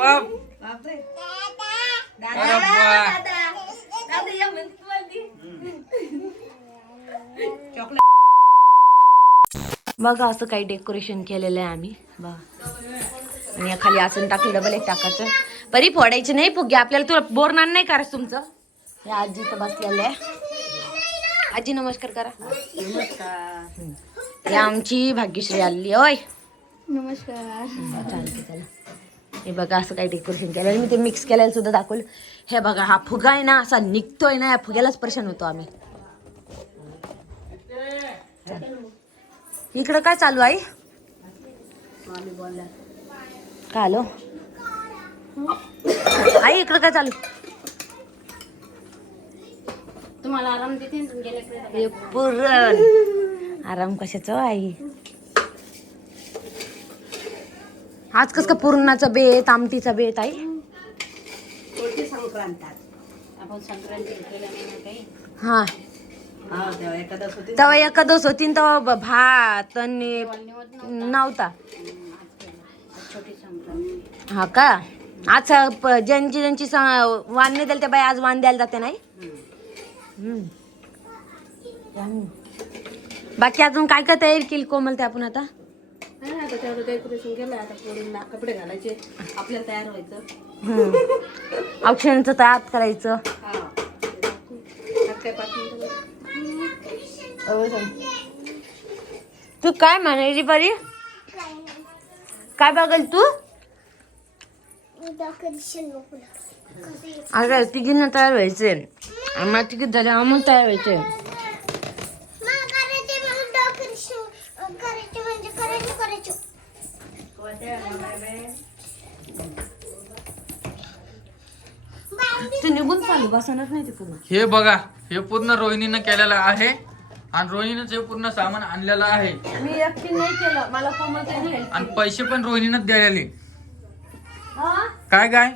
बापरे. बघा असं काही डेकोरेशन केलेलं आहे आम्ही बघा. आणि खाली आसन टाकलं, डबल एक टाकायचं. परी फोडायची नाही फुगे आपल्याला. तुला बोरणार नाही करायचं तुमचं. हे आजी तर बसलेले आहे. आजी नमस्कार करा. हे आमची भाग्यश्री आली. ओय नमस्कार. चालते चला. हे बघा असं काही डेकोरेशन केलं. मी ते मिक्स केलेलं सुद्धा दाखवलं. हे बघा हा फुगा आहे ना असा निघतोय ना, या फुग्यालाच परेशान होतो आम्ही. इकडं काय चालू आहे? काय आलो आई इकडं काय चालू? तुम्हाला आराम देते. पुरण आराम कशाचा आई? आज कस का पुरणाचा बेत, आमटीचा बेत आई? आपण संक्रांती हा तेव्हा एकादश होती तेव्हा भात आणि नव्हता. हा का? आज ज्यांची ज्यांची वाण नाही द्याल त्या बाई आज वाण द्यायला जाते नाही. बाकी अजून काय काय तयारी केली कोमल ते आपण आता? तेवढं डेकोरेशन केलं. आता पोरींना कपडे घालायचे, आपल्याला तयार व्हायचं, औक्षणाचं तयार करायचं. काय 5 मिनिटं. तू काय म्हणायची परी? काय बघल तू? अरे तिघींना तयार व्हायचे. आम्हाला तिकीट झाले, आम्हाला तयार व्हायचे. ते निघून चालू बसणार नाही ते पूर्ण. हे बघा, हे पूर्ण रोहिणीनं केलेलं आहे आणि रोहिणीनं हे पूर्ण सामान आणलेलं आहे. मी एकटी नाही केलं, मला कोमल त्यांनी help आणि पैसे पण रोहिणीनं द्यायले. हा? काय काय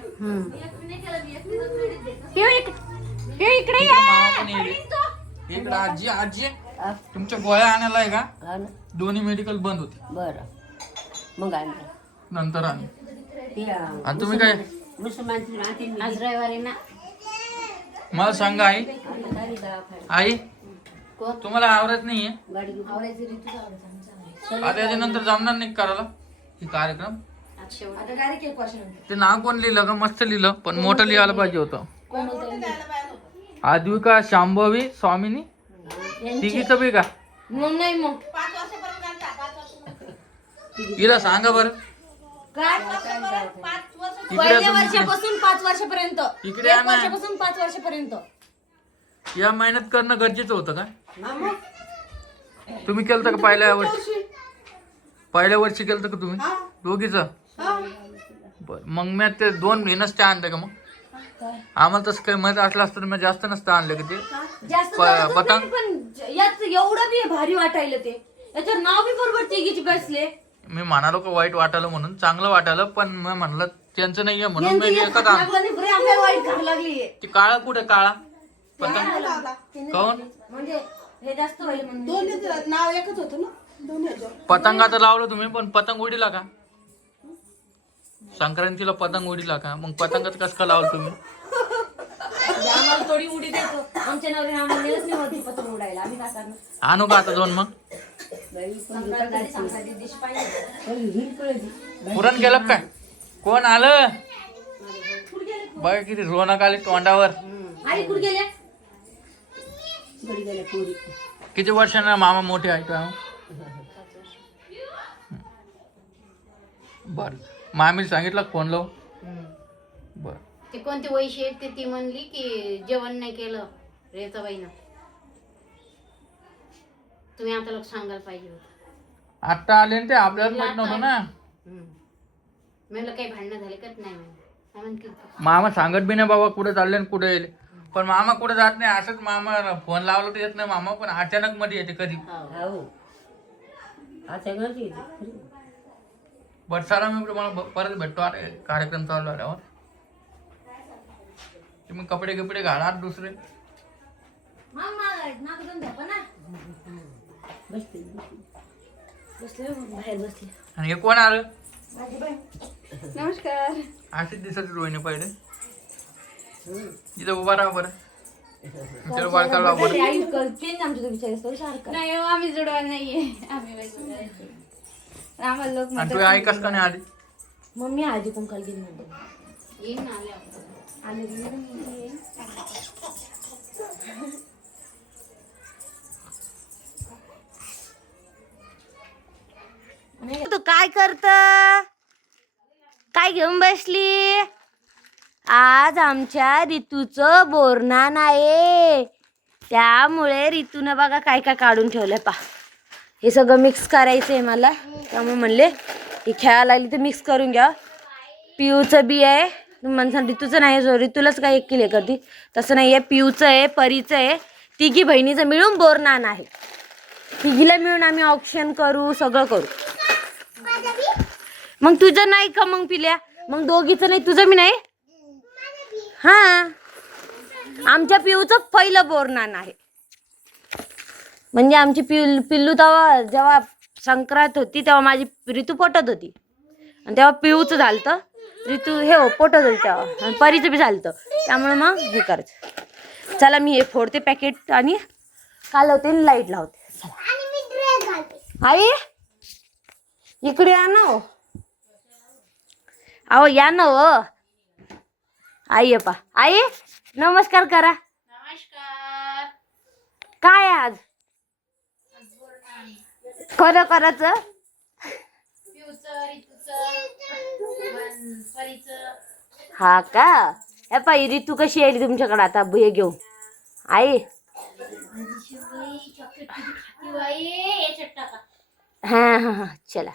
हे इकडे इकडे आजी आजी तुमच्या गोळ्या आणायला आहे का? दोन्ही मेडिकल बंद होते. बरं मग नंतर आणि तुम्ही काय आज रविवारी ना. मला सांगा आई. आई तुम्हाला आवडत नाहीये? आता याच्यानंतर जमणार नाही करायला ही कार्यक्रम? ते नाव कोण लिहिलं का? मस्त लिहिलं पण मोठं लिहायला पाहिजे होतं. आद्विका शांभवी स्वामिनी तिघीचं बी का? नाही मग हिला सांगा बरं. पहिल्या वर्षापासून 5 वर्षापर्यंत. इकडे या ना. वर्षापासून 5 वर्षापर्यंत. या महिन्यात करणं गरजेचं होतं का? तुम्ही केलं का पहिल्या वर्षी केलं का तुम्ही दोघीच? बर मग मी ते 2 हे नसते आणलं का? मग आम्हाला तसं काही माहित असलं असतं तर मी जास्त नसतं आणलं का ते पतंग. पण याच एवढं बी भारी वाटायला ते. याच्यावर नाव बी बरोबर तिघीची बसले. मी म्हणालो का वाईट वाटायला म्हणून, चांगलं वाटायला पण मी म्हणलं त्यांचं नाहीये म्हणून मी एकच आणलं. वाईट घाल लागली. ती काळा कुठे काळा पतंग काऊन? म्हणजे हे जास्त व्हायला म्हणून. दोन्ही नाव एकच होतं ना. दोन्ही पतंगाचं लावलं तुम्ही पण पतंग उडीला का? संक्रांतीला पतंग उडीला का? मग पतंगाचं कसं का लावलं तुम्ही? आम्हाला थोडी उडी देतो. आमच्या नवऱ्याने आम्हाला नेलंच नाही होती पतंग उडायला. आम्ही काय करणार? आणू का आता 2 मग? पुरण केलं काय? कोण आलं बघा किती रोनक आली तोंडावर. आई कुठे गेल्या? किती वर्षांना मामा मोठे आहे का? बर मामी सांगितलं फोन लावून. बर ते कोणते वैशी आहेत ती म्हणली की जेवण नाही केलं रेताबाईनं. तुम्ही आता लोक सांगायला पाहिजे होतं. आता आले ना ते आपल्याला माहित नव्हतं ना. म्हणलं काही भांडणं झाले का? नाही म्हणते मामा सांगत बी नाही बाबा कुठे चालले आणि कुठे येईल. पण मामा कुठे जात नाही असंच. मामा फोन लावला तर येत नाही मामा, पण अचानक मध्ये येते कधी. बर चला मी तुम्हाला परत भेटतो कार्यक्रम चालू झाल्यावर. तुम्ही कपडे कपडे घाला दुसरे. बसले बाहेर बसले. आणि हे कोण आलं? नमस्कार. अशीच दिसत रोहिणी पहिले इथं उभा राहा बरं. त्याला बाळ काढवा बरं. नाही हो, आम्ही जुडवा नाहीये. आम्ही वेगवेगळे आहे. आम्हाला लोक आणि तू आई कस का नाही आली? मम्मी आजी कुंकाल गेली म्हणतो. येईन ना आले तू काय करत? काय घेऊन बसली? आज आमच्या ऋतूचं बोरनान आहे, त्यामुळे ऋतूनं बघा काय काय काढून ठेवलंय पा. हे सगळं मिक्स करायचंय मला, त्यामुळे म्हणले हे खेळायला लागली तर मिक्स करून घ्या. पिऊचं बी आहे, म्हणसान ऋतूचं नाही, जो ऋतूलाच काय एक किलो करते तसं नाही आहे. पिऊचं आहे, परीचं आहे, तिघी बहिणीचं मिळून बोरनान आहे. तिघीला मिळून आम्ही ऑप्शन करू, सगळं करू. मग तुझं नाही का मग पिल्या? मग दोघीचं नाही, तुझं मी नाही. हा, आमच्या पिऊचं पहिलं बोरनान आहे. म्हणजे आमची पिल्लू तेव्हा जेव्हा संक्रांत होती तेव्हा माझी ऋतू पोटत होती, आणि तेव्हा पिऊचं झालतं, ऋतू हे पोटत होती तेव्हा, आणि परीचं बी झालतं. त्यामुळे मग हे करायचं. चला मी हे फोडते पॅकेट आणि कालवते, लाईट लावते. आई इकडे या ना हो. अहो या ना हो. आई पा, आई नमस्कार करा. नमस्कार. काय आज खरं करायचं? हा का? हे पाय ऋतू कशी आली तुमच्याकडे आता हे घेऊन? आई हा हा हा, चला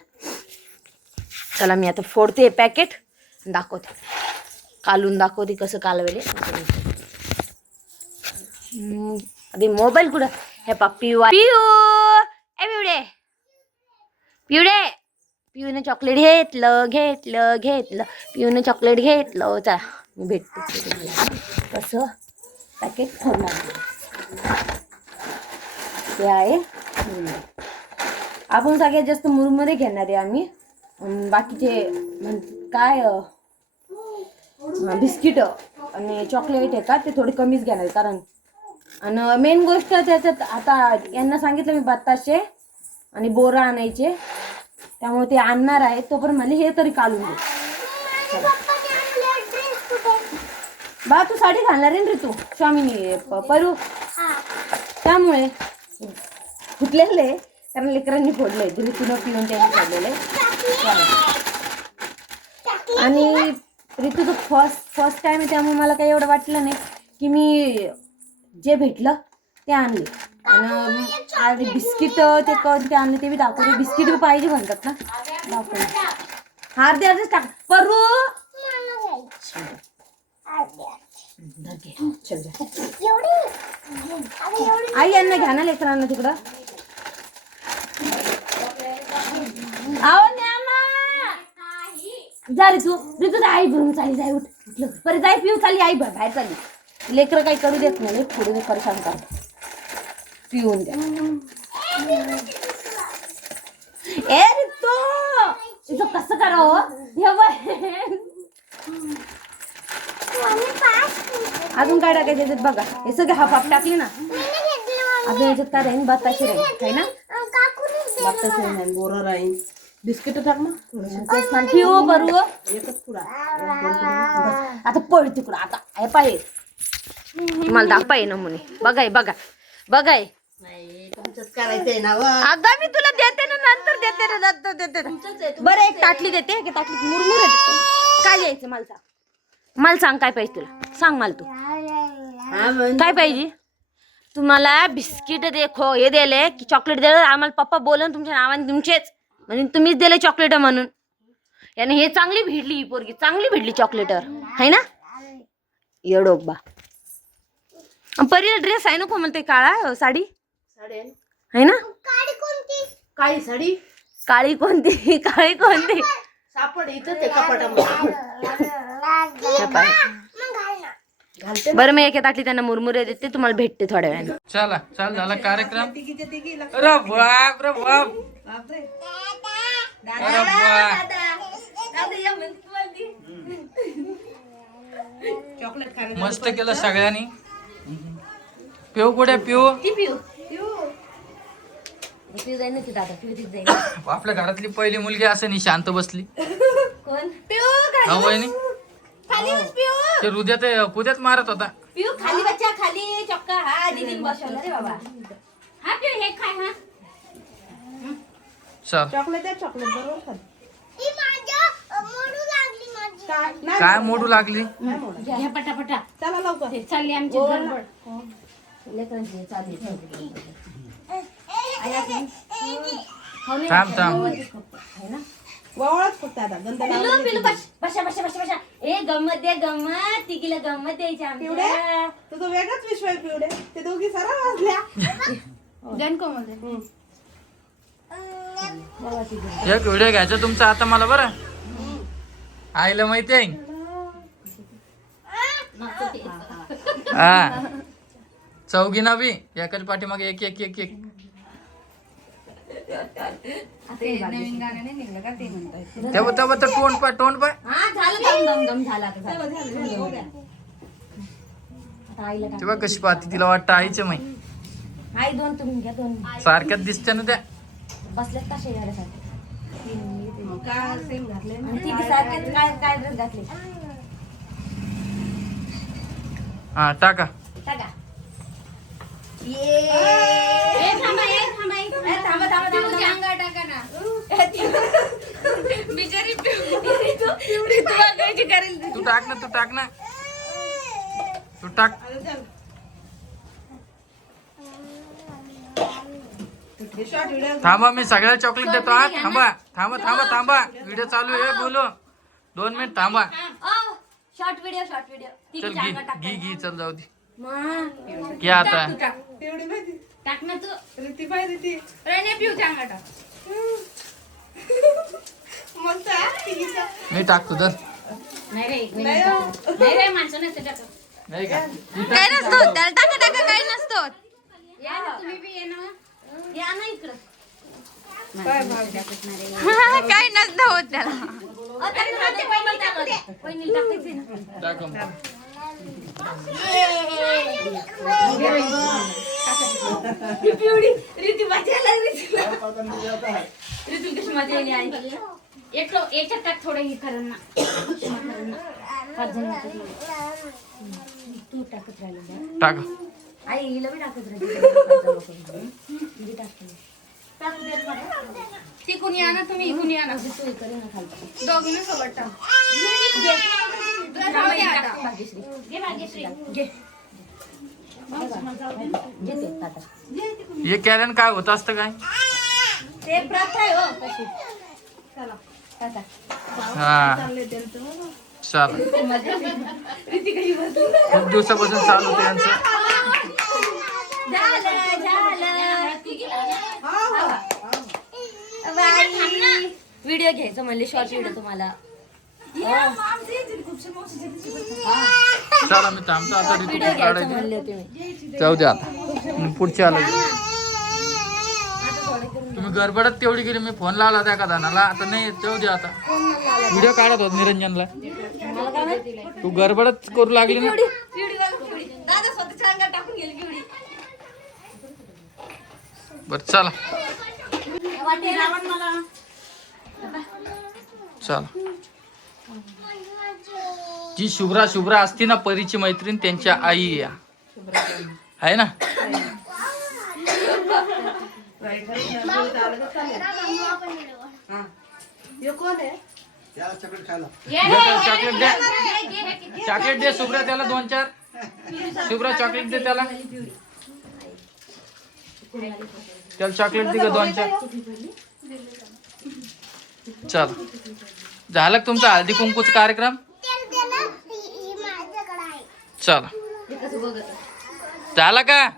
चला मी आता फोडते पॅकेट, दाखवते, कालून दाखवते कसं कालवेले. अरे मोबाईल कुठं? हे पा पिऊ, पिऊ ए पिवडे, पिवडे. पिऊने चॉकलेट घेतलं. पिऊने चॉकलेट घेतलं. चला मी भेटते कसं पॅकेट फोडणार. ते आहे आपण सगळ्यात जास्त मुरमुरे घेणार आहे आम्ही. बाकीचे काय बिस्किट आणि चॉकलेट आहे का ते थोडे कमीच घेणार, कारण आणि मेन गोष्ट त्याच्यात आता यांना सांगितलं मी बताशे आणि बोरा आणायचे, त्यामुळे ते आणणार आहे. तो पण मला हे तरी काढून दे. बा तू साडी घालणार आहे ना ऋतू, स्वामिनी परू, त्यामुळे फुटलेले कारण लेकरांनी फोडले, ऋतूनं पिऊन त्यांनी फोडलेले. आणि ऋतूचं फर्स्ट टाइम आहे, त्यामुळे मला काही एवढं वाटलं नाही की मी जे भेटलं ते आणले. आणि बिस्किट ते कोणते आणले ते बी दाखवते. बिस्किट बी पाहिजे म्हणतात ना, दाखवले. अर्धे टाक परू. आई यांना घ्या ना लेकरांना तिकडं. जा ऋतू, ऋतू आई भरून चाली, जाय उठ बरं, जाय पिऊ चाली, आई बाहेर चाली. लेकरं काही करू देत नाही, पुढे परेशान करतात. पिऊन द्या. ए ऋतू तिचं कसं करावं हे बाय. अजून काय टाकायचं याच्यात बघा, हे सगळे हाफ टाकले ना. अजून याच्यात काय राहील? बताशे राहील आहे ना, बताशे राहील, बोरं राहील, बिस्किट टाक ना. पिऊ बरू एकच पुडा. आता पळ तिकडं. आता हे पाहिजे मला दाखवाय नमुने. बघाय बघा बघाय करायचंय ना. अगं मी तुला देते ना, नंतर देते. बरं एक ताटली देते, ताटली मुरमुरे देते. काय द्यायचं मला सांग, मला सांग काय पाहिजे तुला, सांग मला तू काय पाहिजे. तुम्हाला बिस्किट देखो हे दिले की चॉकलेट दिलं, आम्हाला पप्पा बोलन तुमच्या नावाने तुमचेच, म्हणजे तुम्हीच दिले चॉकलेट म्हणून. याने हे चांगली भिडली, ही पोरगी चांगली भिडली चॉकलेटवर है ना. येडोबा परीला ड्रेस आहे नको म्हणते, काळा साडी आहे ना. काळी साडी, काळी कोणती, काळी कोणती सापड इथं ते कपाटामध्ये. बरं मी एका ताटली त्यांना मुरमुरे देते, तुम्हाला भेटते थोड्या वेळाने. चला चल झाला कार्यक्रम. अरे बाप रे बाप. अरे वा. चॉकलेट खायला मस्त केलं सगळ्यांनी. पिऊ कुठे पिऊ? ती पिऊ पिऊ जाईल ना ती दादा पिऊ तिथे जाईल. आपल्या घरातली पहिली मुलगी असं नाही शांत बसली. कोण पिऊ हो वहिनी खाली बस पिऊ ते हृदय ते कुद्यात मारत होता. पिऊ खाली बच्चा खाली चक्का हा दीदीने बसवलं रे बाबा. हा पिऊ हे खाय हा. चल चॉकलेट आहे चॉकलेट बरोबर खा. काय नाही काय मोडू लागली? नाही मोडत. घ्या पटापटा चला लवकर चालली आमची गडबड. लेकरांची चालली थांब थांब. वळच फक्त आता गंध पिलू लावून पिलू दे. बशा बशा बशा बशा ए गंमत दे गंमत तिकीला गंमत द्यायची पिवडे आमच्या. तुझं वेगळंच विश्व आहे पिवडे. ते दोघी सरळ वाजल्या. एक व्हिडिओ घ्यायचा तुमचा आता मला बरं. आईला माहिती आहे. हा चौघी ना बी एकाच पाठीमागे एक एक एक एक. तेव्हा तेव्हा तर तोंड पाय हा झालं दम दम दम झालं आता झालं. आता आईला टाक. तेव्हा कशी पाहते तिला वाटतं आईचं माही. आई दोन तुम्ही घ्या दोन सारख्याच दिसते ना त्या. बसल्यात का शेजाऱ्यासाठी काय सेम घातले आणि ती बी सारखेच काय काय ड्रेस घातले हा टाका. टाका. ए थांबा ए थांबा ए थांबा थांबा थांबा टाका ना. बिचारी तू बघायची करेल. तू टाक ना तू टाक ना तू टाक. शॉर्ट व्हिडिओ थांबा मी सगळ्याला चॉकलेट देतो. हा थांबा थांबा थांबा थांबा व्हिडिओ चालू आहे बोलो 2 मिनिट थांबा. शॉर्ट व्हिडिओ ती चल बी चांगला टाक. घी चल जाऊ दे. मा घे आता. पिवडी माहिती टाक ना तू. रीती पाय रीती रणे पिऊ चांगला टाक. मस्त आहे तिघीचं. मी टाकतो तर नाही रे नाही हो. नाही रे माणसं नसते टाक. नाही का काय नसतो त्याला टाका टाका काय नसतो. या ना तुम्ही बी ये ना. या ना इकडं. काय भाव काय नसतं होत त्याला. वहिनी टाकायची ना. टाक मग. पिवडी रीती वाचायला रीती कशी मजा येईल आई. याच्यात टाक थोडं हे करण ना. 5 जण तू टाकत राहिली टाक. आई हिला बी टाकत राहिली. ती कुणी आणा तुम्ही कुणी आणा. तू हे करे ना खालती दोघींना सोबत टाक. घे भाग्यश्री घे. हे केल्यानं काय होत असतं काय? ते प्रथा आहे हो कशी. चला टाका. हा चालले त्यांचं चल खूप दिवसापासून चालू होतं यांचं. व्हिडिओ घ्यायचं म्हणले शॉर्ट व्हिडिओ तुम्हाला. चला मी थांबतो आता. ऋतू व्हिडिओ घ्यायचं काढायची म्हणले तुम्ही. जाऊ द्या आता पुढच्या आलो. तुम्ही गडबडत तेवढी गेली. मी फोन लावला त्या कदानाला आता नाही जाऊ द्या आता. व्हिडिओ काढत होत निरंजनला. तू गडबडच करू लागली ना. दादा स्वतःच्या अंगात टाकून गेली पिवडी. बर चला चला. जी शुभ्रा असती ना परीची मैत्रीण त्यांच्या आई या आहे ना. कोण आहे चॉकलेट द्या. चॉकलेट दे शुभ्रा त्याला 2-4. शुभ्रा चॉकलेट दे त्याला. त्याला चॉकलेट दे का 2-4. चल झालं का तुमचा हळदी कुंकूचा कार्यक्रम. चला झाला का.